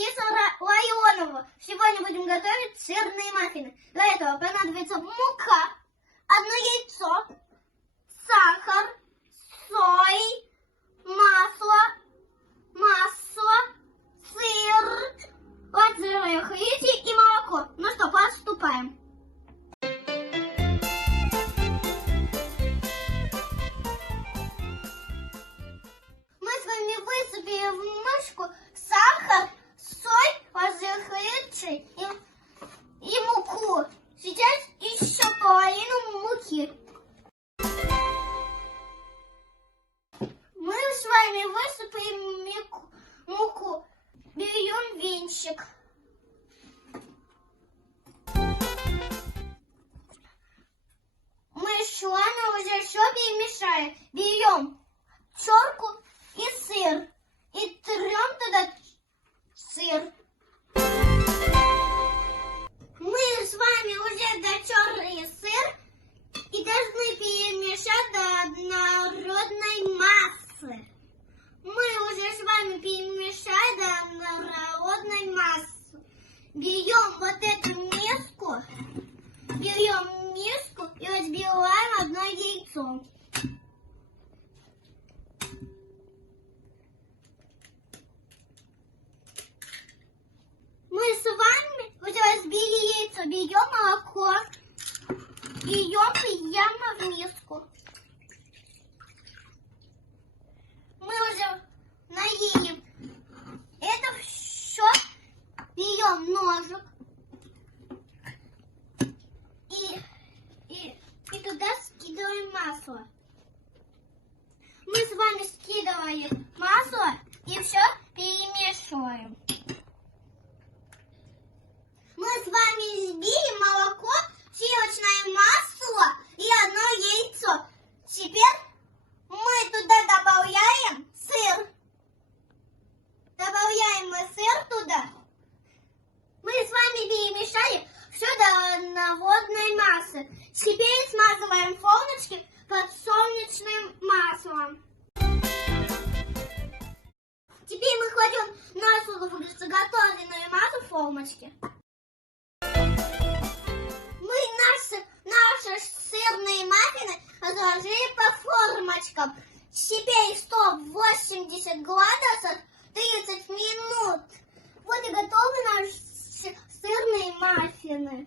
Денисом Ларионовым. Сегодня будем готовить сырные маффины. Для этого понадобится мука, одно яйцо, сахар, соль, масло, сыр, лазерные хлебцы и молоко. Ну что, приступаем. Мы с вами высыпали в мышку сахар, соль, лазерные хлебцы и муку. Сейчас еще половину муки. Мы с вами высыпаем муку. Берем венчик. Мы с вами уже все перемешаем. Берем терку и сыр. И трем туда сыр. Мы с вами уже дотерли сыр и должны перемешать до однородной массы. Мы уже с вами перемешали до однородной массы. Берем вот эту миску, и разбиваем одно яйцо. Мы с вами уже разбили яйцо, берем молоко, берем прямо в миску. Мы уже налили это все, берем ножик и туда скидываем масло. Мы с вами скидываем масло и все перемешиваем. Мы с вами взбили молоко, сливочное масло и одно яйцо. Теперь мы туда добавляем сыр. Добавляем мы сыр туда. Мы с вами перемешали все до однородной массы. Теперь смазываем формочки подсолнечным маслом. Теперь мы кладем нашу заготовленную массу в формочки. Мы наши сырные маффины разложили по формочкам. Теперь 180 градусов 30 минут. Вот и готовы наши сырные маффины.